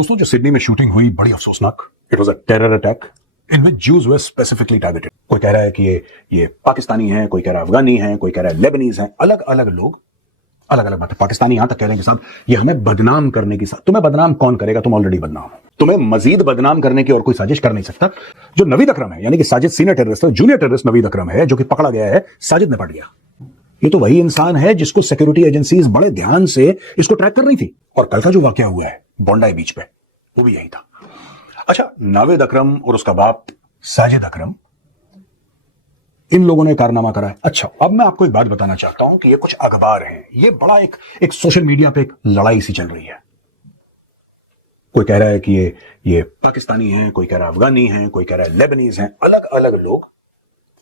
दोस्तों, जो सिडनी में शूटिंग हुई बड़ी अफसोसनाक। It was a terror attack in which Jews were specifically targeted. कोई कह रहा है कि ये पाकिस्तानी है, कोई कह रहा है अफगानी है, कोई कह रहा है लेबनीज है। अलग अलग लोग अलग अलग बात है। पाकिस्तानी यहां तक कह रहे हैं कि साहब ये हमें बदनाम करने की तुम्हें बदनाम कौन करेगा? तुम ऑलरेडी बदनाम हो। तुम्हें मजीद बदनाम करने की और कोई साजिश कर नहीं सकता। जो नवीद अकरम है, यानी कि साजिद सीनियर टेररिस्ट है, जूनियर टेररिस्ट नवीद अकरम है, जो कि पकड़ा गया है, साजिद निपट गया। ये तो वही इंसान है जिसको सिक्योरिटी एजेंसीज बड़े ध्यान से इसको ट्रैक कर रही थी। और कल का जो वाकया हुआ है बोंडाई बीच पे, वो भी यही था। अच्छा, नावेद अकरम और उसका बाप साजिद अकरम, इन लोगों ने कारनामा करा है। अच्छा, अब मैं आपको एक बात बताना चाहता हूं कि ये कुछ अखबार हैं, ये बड़ा एक सोशल मीडिया पे एक लड़ाई सी चल रही है। कोई कह रहा है कि ये पाकिस्तानी है, कोई कह रहा है अफगानी है, कोई कह रहा है लेबनीज हैं। अलग अलग लोग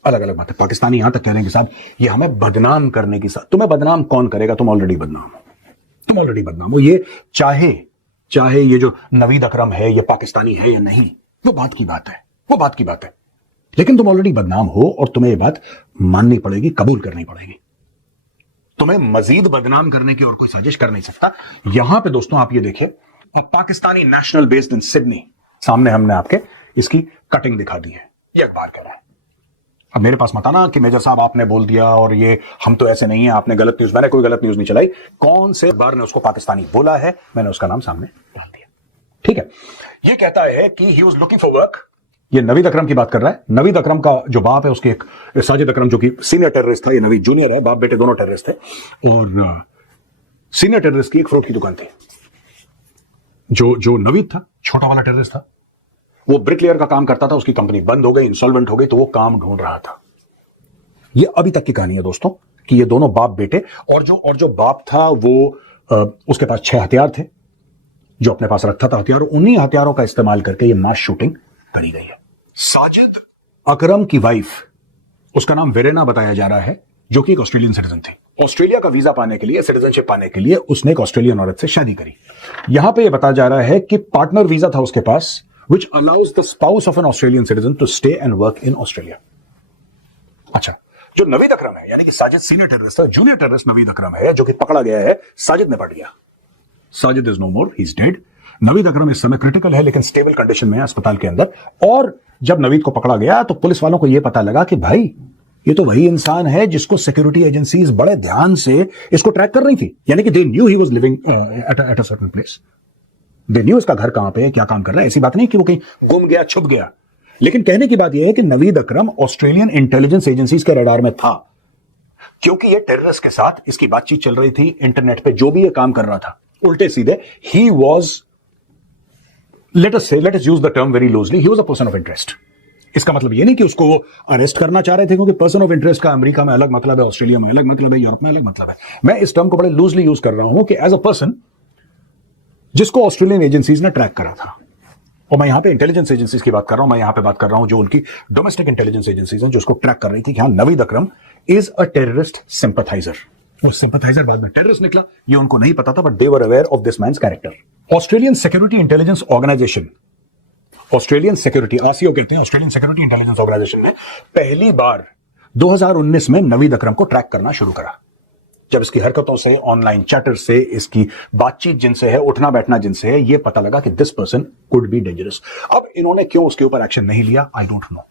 अलग अलग बात है। पाकिस्तानी यहां तक कह रहे हैं कि साहब ये हमें बदनाम करने की तुम्हें बदनाम कौन करेगा? तुम ऑलरेडी बदनाम हो। तुम ऑलरेडी बदनाम हो। ये चाहे ये जो नवीद अकरम है ये पाकिस्तानी है या नहीं, वो बात की बात है, वो बात की बात है। लेकिन तुम ऑलरेडी बदनाम हो और तुम्हें यह बात माननी पड़ेगी, कबूल करनी पड़ेगी। तुम्हें मजीद बदनाम करने की और कोई साजिश कर नहीं सकता। यहां पे दोस्तों आप ये देखिए, अब Pakistani national based in Sydney, सामने हमने आपके इसकी कटिंग दिखा दी है। ये अखबार कह रहा है। अब मेरे पास मत आना कि मेजर साहब आपने बोल दिया और ये हम तो ऐसे नहीं है, आपने गलत न्यूज। मैंने कोई गलत न्यूज नहीं चलाई। कौन से अखबार ने उसको पाकिस्तानी बोला है, मैंने उसका नाम सामने डाल दिया। ठीक है। ये कहता है कि he was looking for work. ये नवीद अकरम की बात कर रहा है। नवीद अकरम का जो बाप है, उसके एक साजिद अकरम जो कि सीनियर टेररिस्ट था, ये नवीद जूनियर है, बाप बेटे दोनों टेररिस्ट थे। और सीनियर टेररिस्ट की एक फ्रूट की दुकान थी। जो नवीद था, छोटा वाला टेररिस्ट था, वो ब्रिकलेयर का काम करता था। उसकी कंपनी बंद हो गई, इंसॉल्वेंट हो गई, तो वो काम ढूंढ रहा था। ये अभी तक की कहानी है दोस्तों, कि ये दोनों बाप बेटे, और जो बाप था वो उसके पास 6 हथियार थे जो अपने पास रखता था हथियार। उन्हीं हथियारों का इस्तेमाल करके ये मास शूटिंग करी गई है। साजिद अकरम की वाइफ, उसका नाम वेरेना बताया जा रहा है, जो कि एक ऑस्ट्रेलियन सिटीजन थी। ऑस्ट्रेलिया का वीजा पाने के लिए, सिटीजनशिप पाने के लिए उसने एक ऑस्ट्रेलियन औरत से शादी करी। यहां पे यह बताया जा रहा है कि पार्टनर वीजा था उसके पास, which allows the spouse of an Australian citizen to stay and work in Australia. अच्छा, जो नवीद अकरम है, यानी कि साजिद सीनियर टेररिस्ट है, जूनियर टेररिस्ट नवीद अकरम है, जो कि पकड़ा गया है, साजिद निपट गया। Sajid is no more, he is dead. Naveed Akram इस समय क्रिटिकल है, लेकिन स्टेबल कंडीशन में है अस्पताल के अंदर। और जब नवीद को पकड़ा गया तो पुलिस वालों को यह पता लगा कि भाई ये तो वही इंसान है जिसको सिक्योरिटी एजेंसीज बड़े ध्यान से इसको ट्रैक कर रही थी। यानी कि they knew he was living at a certain place. They knew इसका घर कहां पे है, क्या काम कर रहा है। ऐसी बात नहीं कि वो कहीं गुम गया, छुप गया। लेकिन कहने की बात यह है कि नवीद अकरम ऑस्ट्रेलियन इंटेलिजेंस एजेंसीज के रडार में था, क्योंकि ये टेररिस्ट के साथ इसकी बातचीत चल रही थी इंटरनेट पे। जो भी ये काम कर रहा था, उल्टे सीधे, he was, let us use the term very loosely, he was a person of interest. इसका मतलब ये नहीं कि उसको वो अरेस्ट करना चाह रहे थे, क्योंकि पर्सन ऑफ इंटरेस्ट का अमेरिका में अलग मतलब है, ऑस्ट्रेलिया में अलग मतलब है, यूरोप में अलग मतलब है। मैं इस टर्म को बड़े लूजली यूज कर रहा हूं कि एज अ पर्सन जिसको ऑस्ट्रेलियन एजेंसीज ने ट्रैक करा था। और मैं यहां पे इंटेलिजेंस एजेंसीज की बात कर रहा हूं, मैं यहां पे बात कर रहा हूं जो उनकी डोमेस्टिक इंटेलिजेंस एजेंसीज हैं, जो उसको ट्रैक कर रही थी कि हाँ, Naveed Akram is a terrorist sympathizer. वो सिंपैथाइजर बाद में टेररिस्ट निकला, ये उनको नहीं पता था, but they were aware of this man's character. Australian security intelligence organisation, Australian security, RCO कहते हैं, ऑस्ट्रेलियन सिक्योरिटी इंटेलिजेंस ऑर्गेनाइजेशन ने पहली बार 2019 में नवीद अकरम को ट्रैक करना शुरू करा। जब इसकी हरकतों से, ऑनलाइन चैटर से, इसकी बातचीत जिनसे है, उठना बैठना जिनसे है, यह पता लगा कि this person could be dangerous. अब इन्होंने क्यों उसके ऊपर एक्शन नहीं लिया, आई डोंट नो।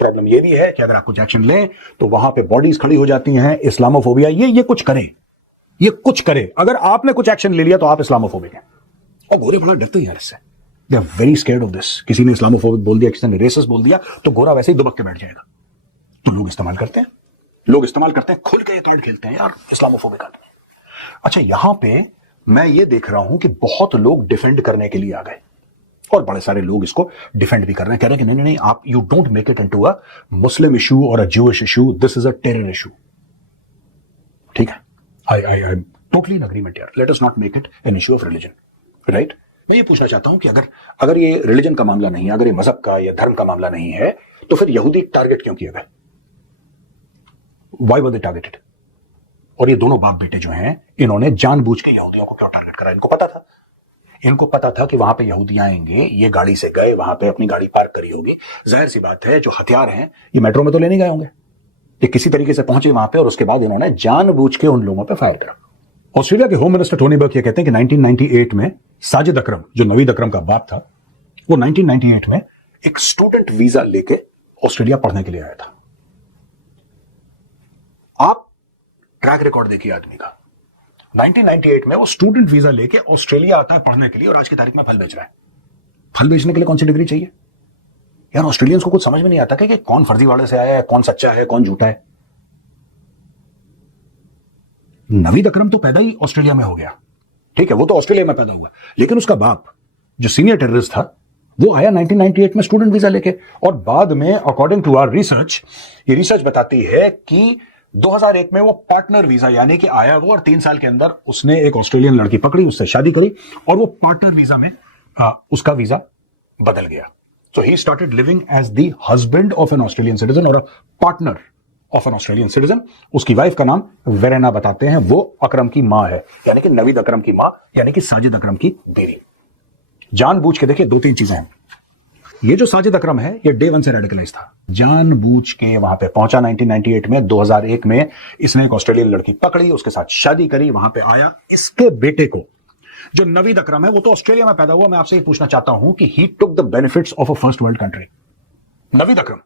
प्रॉब्लम यह भी है कि अगर आप कुछ एक्शन लें तो वहां पे बॉडीज खड़ी हो जाती हैं, इस्लामोफोबिया, ये कुछ करे, ये कुछ करे। अगर आपने कुछ एक्शन ले लिया तो आप इस्लामोफोबिक हैं। और गोरे बड़ा डरते हैं इससे, they are very scared of this. किसी ने इस्लामोफोबिक बोल दिया, किसी ने रेसिस्ट बोल दिया, तो गोरा वैसे ही दुबक के बैठ जाएगा। तो लोग इस्तेमाल करते हैं, खुल के कार्ड खेलते हैं यार, इस्लामोफोबिक आदमी। अच्छा, यहां पे मैं ये देख रहा हूं कि बहुत लोग डिफेंड करने के लिए आ गए, और बड़े सारे लोग इसको डिफेंड भी कर रहे हैं, कह रहे हैं कि नहीं, आप, you don't make it into a Muslim issue और a Jewish issue, this is a terror issue. ठीक है, I am totally in agreement यार, let us not make it an issue of religion, right. मैं ये पूछना चाहता हूं कि अगर ये रिलीजन का मामला नहीं है, अगर ये मजहब का या धर्म का मामला नहीं है, तो फिर यहूदी टारगेट क्यों किए गए? Why were they targeted? और ये दोनों बाप बेटे जो हैं, इन्होंने जानबूझ के यहूदियों को क्यों टारगेट करा? इनको पता था कि वहां पे यहूदी आएंगे। ये गाड़ी से गए, वहां पे अपनी गाड़ी पार्क करी होगी। जाहिर सी बात है, जो हथियार हैं ये मेट्रो में तो लेने गए होंगे, ये किसी तरीके से पहुंचे वहां पे, और उसके बाद इन्होंने जानबूझ के उन लोगों पे फायर करा। ऑस्ट्रेलिया के होम मिनिस्टर टोनी बर्क ये कहते हैं कि 1998 में साजिद अकरम, जो नवीद अकरम का बाप था, वो 1998 में एक स्टूडेंट वीजा लेके ऑस्ट्रेलिया पढ़ने के लिए आया था। आप ट्रैक रिकॉर्ड देखिए आदमी का। 1998 में वो स्टूडेंट वीजा लेके ऑस्ट्रेलिया आता है पढ़ने के लिए और आज की तारीख में फल बेच रहा है। फल बेचने के लिए कौन सी डिग्री चाहिए यार? ऑस्ट्रेलियंस को कुछ समझ में नहीं आता कि कौन फर्जीवाड़े से आया है, कौन सच्चा है, कौन झूठा है। नवीद अकरम तो पैदा ही ऑस्ट्रेलिया में हो गया, ठीक है, वो तो ऑस्ट्रेलिया में पैदा हुआ, लेकिन उसका बाप जो सीनियर टेररिस्ट था वो आया 1998 में स्टूडेंट वीजा लेके। और बाद में अकॉर्डिंग टू आवर रिसर्च, ये रिसर्च बताती है कि 2001 में वो पार्टनर वीजा यानी कि आया वो और 3 साल के अंदर उसने एक ऑस्ट्रेलियन लड़की पकड़ी, उससे शादी करी और वो पार्टनर वीजा में उसका वीजा बदल गया। So he started living as the husband of an Australian citizen और a partner of an Australian citizen. उसकी वाइफ का नाम वेरेना बताते हैं, वो अकरम की मां है, यानी कि नवीद अकरम की मां, यानी कि साजिद अकरम की बीवी। जानबूझ के देखिए 2-3 चीजें हैं। ये जो साजिद अकरम है ये डे 1 से रेडिकलाइज था, जानबूझ के वहां पे पहुंचा 1998 में। 2001 में इसने एक ऑस्ट्रेलियन लड़की पकड़ी, उसके साथ शादी करी, वहां पे आया। इसके बेटे को जो नवीद अकरम है वो तो ऑस्ट्रेलिया में पैदा हुआ। मैं आपसे ये पूछना चाहता हूं कि he took the benefits of a first world country. Naveed Akram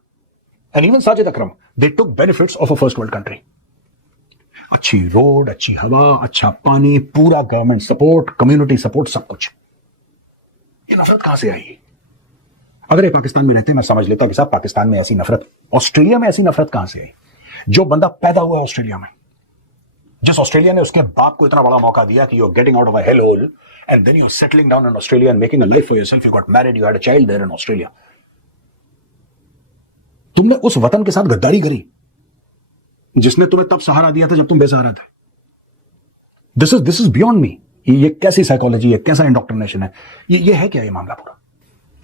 and even Sajid Akram, they took benefits of a first world country. अच्छी रोड, अच्छी हवा, अच्छा पानी, पूरा गवर्नमेंट सपोर्ट, कम्युनिटी सपोर्ट, सब कुछ। ये नफरत कहां से आई? अगर ये पाकिस्तान में रहते मैं समझ लेता कि साहब पाकिस्तान में ऐसी नफरत, ऑस्ट्रेलिया में ऐसी नफरत कहां से आई? जो बंदा पैदा हुआ ऑस्ट्रेलिया में, जिस ऑस्ट्रेलिया ने उसके बाप को इतना बड़ा मौका दिया कि you are getting out of a hell hole and then you are settling down in Australia and making a life for yourself, you got married, you had a child there in Australia. तुमने उस वतन के साथ गद्दारी करी जिसने तुम्हें तब सहारा दिया था जब तुम बेसहारा थे। This is beyond me. ये कैसी साइकोलॉजी है, कैसा इंडोक्ट्रिनेशन है, ये है क्या ये मामला पूरा?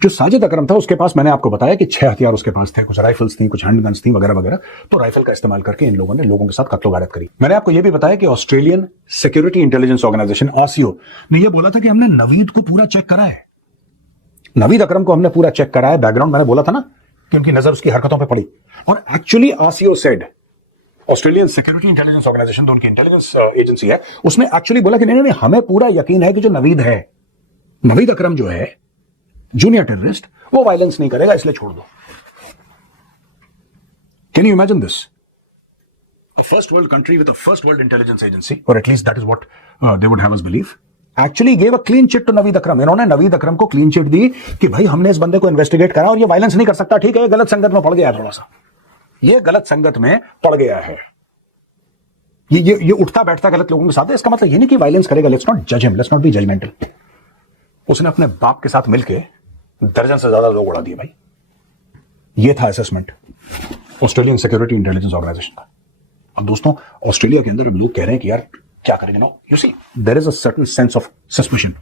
जो साजिद अकरम था उसके पास, मैंने आपको बताया कि 6 हथियार उसके पास थे, कुछ राइफल्स थी, कुछ हैंडगन्स थी वगैरह वगैरह। तो राइफल का इस्तेमाल करके इन लोगों ने लोगों के साथ कत्लो गारत करी। मैंने आपको यह भी बताया कि Australian security intelligence organisation ASIO ने यह बोला था कि हमने नवीद को पूरा चेक करा है, नवीद अकरम को हमने पूरा चेक करा है। बैकग्राउंड मैंने बोला था ना कि उनकी नजर उसकी हरकतों पर पड़ी। और actually ASIO said, Australian security intelligence organisation, तो उनकी इंटेलिजेंस एजेंसी है, उसने एक्चुअली बोला कि नहीं नहीं, हमें पूरा यकीन है कि जो नवीद है, नवीद अकरम जो है जूनियर टेररिस्ट, वो वायलेंस नहीं करेगा, इसलिए छोड़ दो। Can you imagine this? A first world country with a first world intelligence agency, और at least that is what they would have us believe, actually gave a clean chit to Naveed Akram. इन्होंने नवीद अकरम को clean chit दी कि भाई हमने इस बंदे को investigate करा और ये वायलेंस नहीं कर सकता, ठीक है, ये गलत संगत में पड़ गया है, थोड़ा सा ये गलत संगत में पड़ गया है, ये उठता बैठता गलत लोगों के साथ है। इसका मतलब ये नहीं कि वायलेंस करेगा। लेट्स नॉट जज him, let's not be judgmental. उसने अपने बाप के साथ मिलके दर्जन से ज्यादा लोग उड़ा दिए भाई। ये था assessment Australian security intelligence organisation का। अब दोस्तों ऑस्ट्रेलिया के अंदर अब लोग कह रहे हैं कि यार क्या करेंगे, no you see there is a certain sense of suspicion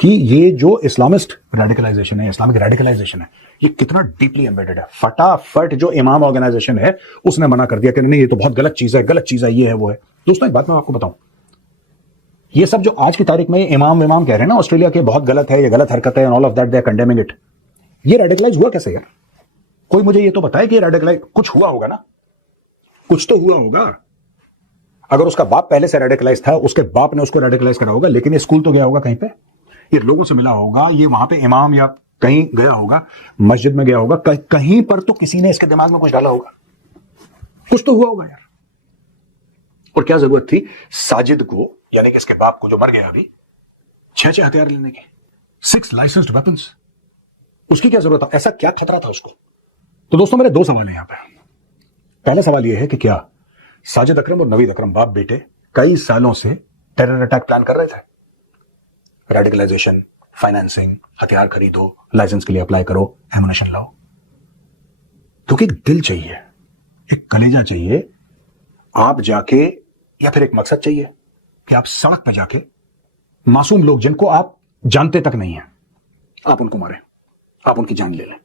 कि ये जो इस्लामिस्ट रेडिकलाइजेशन है, इस्लामिक रेडिकलाइजेशन है, ये कितना डीपली एम्बेडेड है। फटाफट जो इमाम ऑर्गेनाइजेशन है उसने मना कर दिया कि नहीं ये तो बहुत गलत चीज है, गलत चीज है, ये है वो है। दोस्तों एक बात मैं आपको बताऊं, ये सब जो आज की तारीख में इमाम कह रहे हैं ना ऑस्ट्रेलिया के, बहुत गलत है, ये गलत हरकत है, and all of that they are condemning it, ये रेडिकलाइज हुआ कैसे यार? कोई मुझे ये तो बताए कि रेडिकलाइज कुछ हुआ होगा ना, कुछ तो हुआ होगा। अगर उसका बाप पहले से रेडिकलाइज था, उसके बाप ने उसको रेडिकलाइज करा होगा, लेकिन ये स्कूल तो गया होगा कहीं पे, ये लोगों से मिला होगा, ये वहां पे इमाम या कहीं गया होगा, मस्जिद में गया होगा, कहीं पर तो किसी ने इसके दिमाग में कुछ डाला होगा, कुछ तो हुआ होगा यार। और क्या जरूरत थी साजिद को, यानी कि इसके बाप को जो मर गया अभी, 6 हथियार लेने की, 6 लाइसेंस्ड वेपन्स, उसकी क्या जरूरत था? ऐसा क्या खतरा था उसको? तो दोस्तों मेरे 2 सवाल हैं यहां पे। पहला सवाल यह है कि क्या साजिद अकरम और नवीद अकरम बाप बेटे कई सालों से टेरर अटैक प्लान कर रहे थे? रेडिकलाइजेशन, फाइनेंसिंग, हथियार खरीदो, लाइसेंस के लिए अप्लाई करो, एमुनेशन लाओ। क्योंकि एक दिल चाहिए, एक कलेजा चाहिए, आप जाके, या फिर एक मकसद चाहिए कि आप सड़क पर जाके मासूम लोग जिनको आप जानते तक नहीं है, आप उनको मारें, आप उनकी जान ले लें।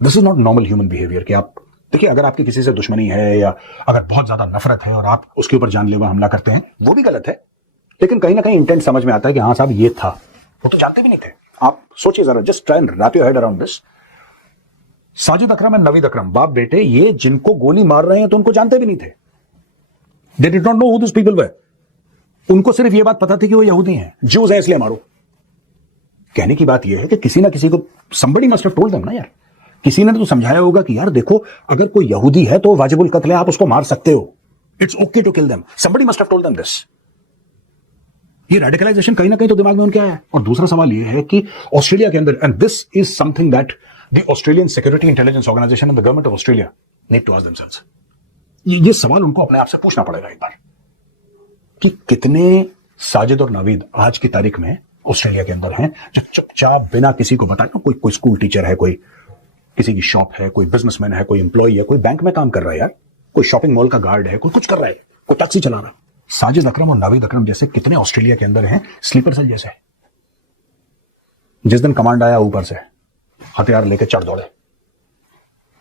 This is not normal human behaviour. कि आप देखिए, अगर आपकी किसी से दुश्मनी है या अगर बहुत ज्यादा नफरत है और आप उसके ऊपर जानलेवा हमला करते हैं, वो भी गलत है, लेकिन कहीं ना कहीं इंटेंट समझ में आता है कि हाँ साहब ये था, वो तो जानते भी नहीं थे। आप सोचिए जरा, just try and wrap your head around this. Sajid Akram and Naveed Akram बाप बेटे, ये जिनको गोली मार रहे हैं तो उनको जानते भी नहीं थे। They did not know who these people were. उनको सिर्फ ये बात पता थी कि वो यहूदी हैं, ज्यूज हैं, इसलिए मारो। कहने की बात यह है कि किसी ना किसी को somebody must have told them ना यार, किसी ने तो समझाया होगा कि यार देखो, अगर कोई यहूदी है तो वाजिबुल कत्ल है, आप उसको मार सकते हो, it's okay to kill them. somebody must have told them this। ये रेडिकलाइजेशन कहीं ना कहीं तो दिमाग में उनके आया है। और दूसरा सवाल ये है कि ऑस्ट्रेलिया के अंदर, and this is something that the Australian security intelligence organisation and the government of Australia need to ask themselves, ये सवाल उनको अपने आप से पूछना पड़ेगा एक बार कि कितने साजिद और नावीद आज की तारीख में ऑस्ट्रेलिया के अंदर हैं जो चुपचाप बिना किसी को बताए, कोई स्कूल टीचर है, कोई किसी की शॉप है, कोई बिजनेसमैन है, कोई एम्प्लॉय है, कोई बैंक में काम कर रहा है यार, कोई शॉपिंग मॉल का गार्ड है, कोई कुछ कर रहा है, कोई टैक्सी चला रहा है। साजिद अकरम और नावीद अकरम जैसे कितने ऑस्ट्रेलिया के अंदर हैं स्लीपर सेल जैसे। जिस दिन कमांड आया ऊपर से हथियार लेके चढ़ दौड़े।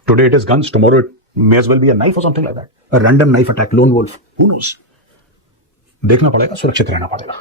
Today it is guns, tomorrow it may as well be a knife और something like that, a random knife attack, lone wolf, who knows. देखना पड़ेगा, सुरक्षित रहना पड़ेगा।